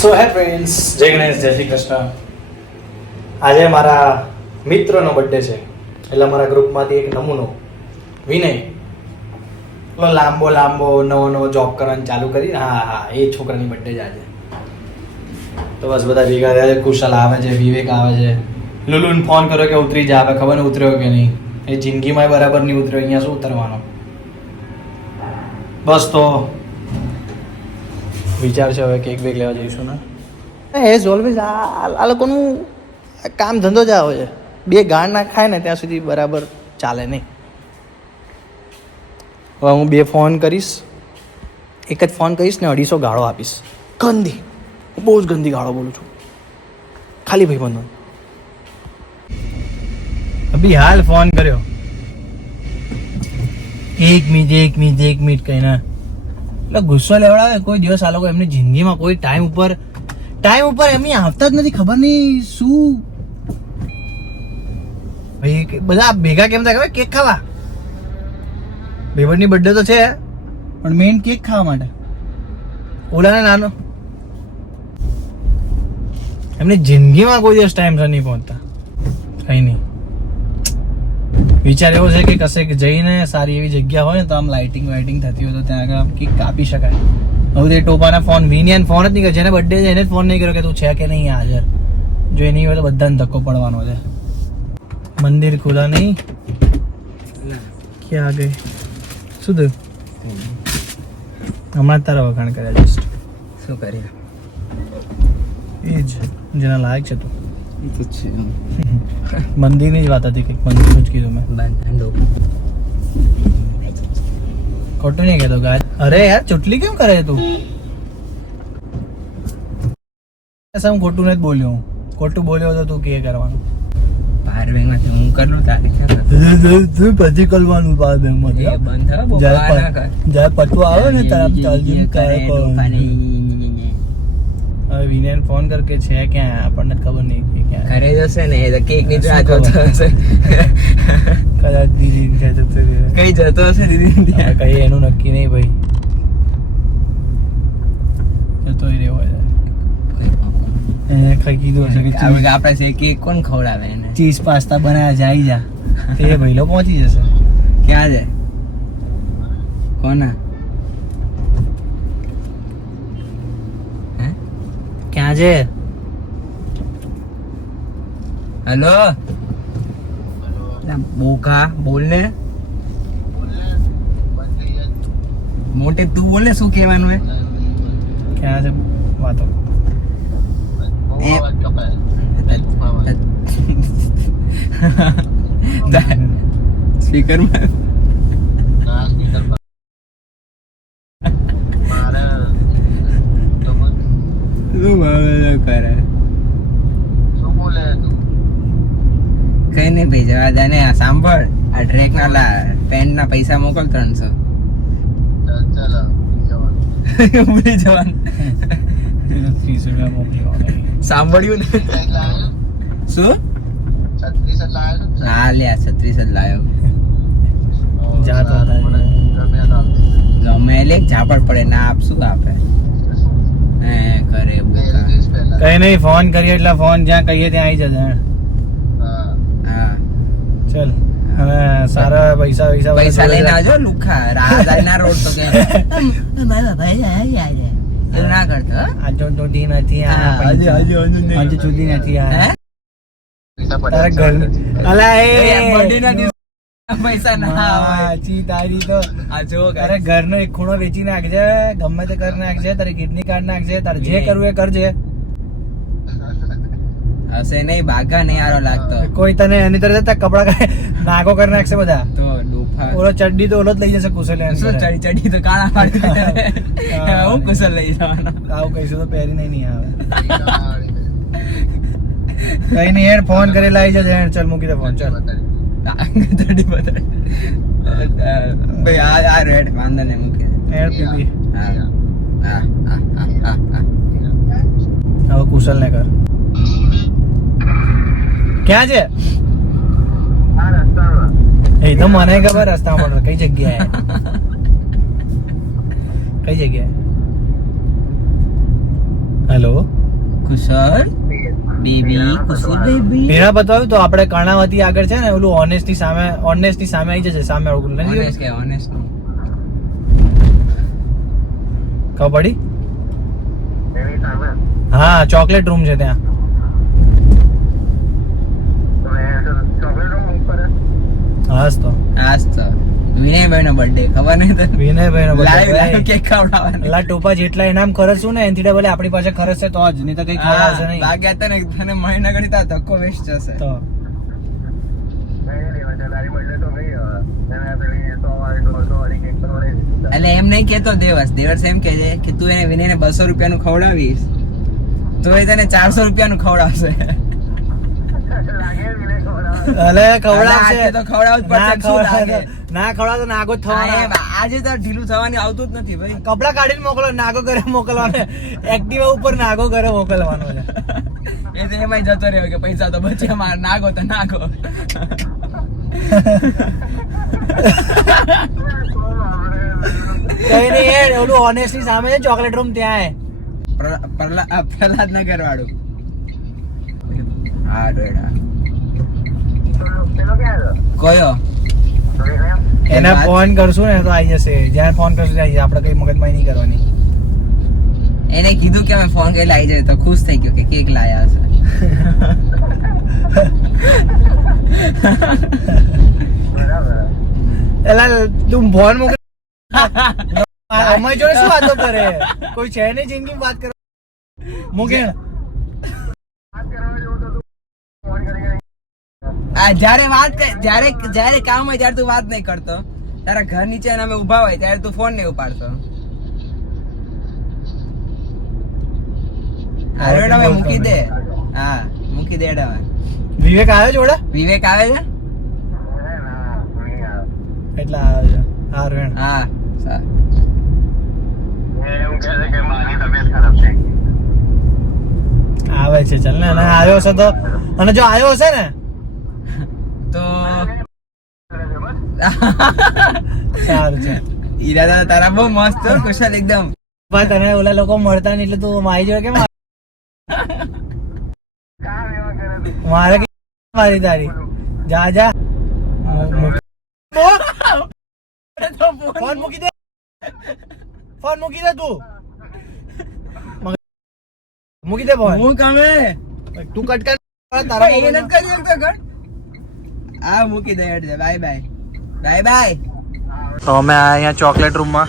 સો હે ફ્રેન્ડ્સ, જય ગણેશ, જય શ્રી કૃષ્ણ. આજે મારા મિત્રનો બર્થડે છે, એટલે મારા ગ્રુપમાંથી એક નમૂનો વિનય પેલો લાંબો નવો જોબ કરવાનું ચાલુ કરી. હા, એ છોકરાની બર્થડે છે આજે. તો બસ બધા ભેગા થયા છે. કુશલ આવે છે, વિવેક આવે છે. લુલુને ફોન કર્યો કે ઉતરી જા. હવે ખબર નહીં ઉતર્યો કે નહીં. એ જિંદગીમાં બરાબર નહીં ઉતર્યો. અહીંયા શું ઉતરવાનો. બસ તો વિચાર છે હવે કેક બેક લેવા જઈશું ને. એઝ ઓલવેઝ આ લોકોનું કામ ધંધો જ આવે છે. બે ગાળ ના ખાય ને ત્યાં સુધી બરાબર ચાલે નહીં. હવે હું 2 ફોન કરીશ. એક જ ફોન કરીશ ને 250 ગાળો આપીશ. ગંદી, બહુ જ ગંદી ગાળો બોલું છું. ખાલી ભાઈ બંધો અભી હાલ ફોન કર્યો. એક મિનિટ કહીને એટલે ગુસ્સો લેવડાવે. કોઈ દિવસ આ લોકો એમની જિંદગીમાં કોઈ ટાઈમ ઉપર એમની આવતા જ નથી. ખબર નહીં શું. ભાઈ બધા ભેગા કેમ થાય ખબર? કેક ખાવા. બેવડની બર્થડે તો છે પણ મેઇન કેક ખાવા માટે. ઓલાને નાનો એમની જિંદગીમાં કોઈ દિવસ ટાઈમ સર નહીં પહોંચતા. કઈ નહીં. વિચાર એવો છે કે કશે જઈને સારી એવી જગ્યા હોય ને તો આમ લાઇટિંગ થતી હોય તો ત્યાં આગળ આમ કેક કાપી શકાય. હવે તે ટોપાના ફોન વિનિયન ફોન જ નહીં કર્યો. જેને બર્થડે છે એને જ ફોન નહીં કર્યો કે તું છે કે નહીં હાજર. જો એ નહીં હોય તો બધાને ધક્કો પડવાનો છે. મંદિર ખુલા નહીં. ક્યાં ગઈ? શું થયું? હમણાં જ તારા વખાણ કર્યા. જસ્ટ શું કરીએ? એ જ જેના લાયક છે તું. એ તો છે. મંદિરની જ વાત હતી કંઈક. મંદિરનું જ કીધું મેં. ખોટું નહીં કહેતો ગાય. અરે યાર ચુટલી કેમ કરે તું? હું ખોટું નથી બોલ્યો. ખોટું બોલ્યો તો તું કે કરવાનું. પાર બેંક માંથી હું કરું તારે પછી કરવાનું પાર બેંક માંથી. બંધ થયો જ્યારે પટવો આવે ને હવે વિનયન ફોન કર કે છે ક્યાં આપણને ખબર નહીં કે ક્યાં. ઘરે જશે ને એ કેક ની રાહ જોતો હશે. કદાચ દીદી ક્યાં જતો રહ્યો. કઈ જતો હશે દીદી ત્યાં. કઈ એનું નક્કી નહીં ભાઈ. જતો રહ્યો એને ખાઈ કીધું હશે કે આપડે છે કેક કોણ ખવડાવે એને? ચીઝ પાસ્તા બનાવ્યા જાય જા. તે ભાઈલો પહોંચી જશે. ક્યાં છે? કોના? ક્યાં છે? હેલો બોકા બોલ ને. મોટે તું બોલ ને શું કહેવાનું હે? ક્યાં છે વાતો? સ્પીકર માં કરે કઈ નઈ ભાઈ જવા દે ને. આ સાંભળ, આ ટ્રેક ના પેન્ટ ના પૈસા મોકલ 300. ભૂલી જવાનું. સાંભળ્યું ને? શું? હા લ્યા 36 જ લાયો. ગમે લે ઝાપડ પડે ના આપશું આપે. કરે કઈ નહીં. ફોન કરીએ એટલે ફોન જ્યાં કહીએ ત્યાં આવી જશે. હા ચલ હવે સારા પૈસા લઈને આવજો. લુખા રાજાના રોડ તો કે એવું ના કરતો. આજે સુધી નથી આજે સુધી નથી તારા ઘર અલા એ પૈસા ના તારી તો આ જો તારે ઘરનો એક ખૂણો વેચી નાખજે. ગમે તે કરી નાખજે. તારી કિડની કાઢ નાખજે. તારે જે કરવું એ કરજે. હશે નહીં બાગા નહીં આરો લાગતો. કોઈ તને એની તરફ કપડા નાગો કરી નાખશે બધા. તો ડોફા ઓલો ચડ્ડી તો ઓલો જ લઈ જશે. કુશલ શું ચડી તો કાળા પાડી હું કુશલ લઈ જવાનો. આવું કહીશું તો પહેરી નહીં આવે. કઈ નહીં યાર ફોન કરી લાવી જશે. ચાલ મૂકી દે ફોન. ચાલ ભાઈ આ રેડ વાંધો ને મૂકી પીપી. હા હવે કુશલ ને કર. ક્યાં છે? એ તો મને ખબર રસ્તામાં. કઈ જગ્યાએ? કઈ જગ્યાએ? હેલો કુશલ બેબી, કુશલ બેબી. પીણા બતાવ્યું તો આપણે કર્ણાવતી આગળ છે ને ઓલું ઓનેસ્ટની સામે આવી જશે સામે ઓલું નથી Honest કે honest નહીં. ખબર પડી હા ચોકલેટ રૂમ છે ત્યાં હાસ તો આજ તો વિનયભાઈ નો બર્થડે ખબર નહીં તો વિનયભાઈ નો લાઈવ કેક ખવડાવવાનો. પેલા ટોપા જેટલા ઇનામ ખર્ચશું ને એનથી ડબલ આપણી પાસે ખર્ચશે તો જ નહીં તો કઈ ખવડાવશે નહીં લાગ્યા તને તને મહિના ગણી તા ધક્કો વેસ્ટ જશે. તો એટલે એમ નહીં કેતો દેવસ એમ કે છે કે તું એને વિનયને 200 રૂપિયાનું ખવડાવીશ તો એ તને 400 રૂપિયાનું ખવડાવશે. અલે ખવડાવશે આજે તો ખવડાવવું જ પડશે. શું લાગે? ના ખવડાવ તો નાગો જ થવાનો આજે તો ઢીલું થવાની આવતું જ નથી ભાઈ. કપડા કાઢીને મોકલો નાગો ઘરે મોકલવાનો એક્ટિવા ઉપર નાગો ઘરે મોકલવાનો છે એ તો એમાંય જતો રહ્યો કે પૈસા તો બચે માર નાગો તો નાગો. કઈ નહીં યાર ઓલું ઓનેસ્ટની સામે છે ચોકલેટ રૂમ ત્યાં પ્રહલાદ નગર વાળું. હા ડોયડા કયો એને ફોન કરશું ને તો આવી જશે જ્યાં ફોન કરશું ત્યાં આવી જશે. આપણે કઈ મગજમારી નહીં કરવાની એને કીધું કે અમે ફોન કરી આવી જાય તો ખુશ થઈ ગયો કે કેક લાયા હશે. એલા તું ફોન મોકલ અમારી જોડે શું વાતો કરે કોઈ છે નહીં જિંદગી વાત કરો મૂકે જ્યારે કામ હોય ત્યારે તું વાત નહીં કરતો. તારા ઘર નીચે અને અમે ઉભા હોય ત્યારે તું ફોન નહીં ઉપાડતો. હવે મૂકી દે. હા મૂકી દે. વિવેક આવ્યો જોડે વિવેક આવે છે એટલે આવ્યો છે હારું હા આવે છે ચાલ ને અને આવ્યો હશે તો અને જો આવ્યો હશે ને તો સારું છે ઈરાદા તારા બહુ મસ્ત હો, કુશલ એકદમ. ભાઈ તને ઓલા લોકો મળતા નહીં એટલે તું મારી જોડે કેમ મારે મારી તારી જા જા ફોન મૂકી દે તું મૂકી દે ફોન હું કમે તું કટ કર તારા એ નથી કરી શકતો કર. આ મૂકી દે. Bye bye. તો અમે અહીંયા ચોકલેટ રૂમમાં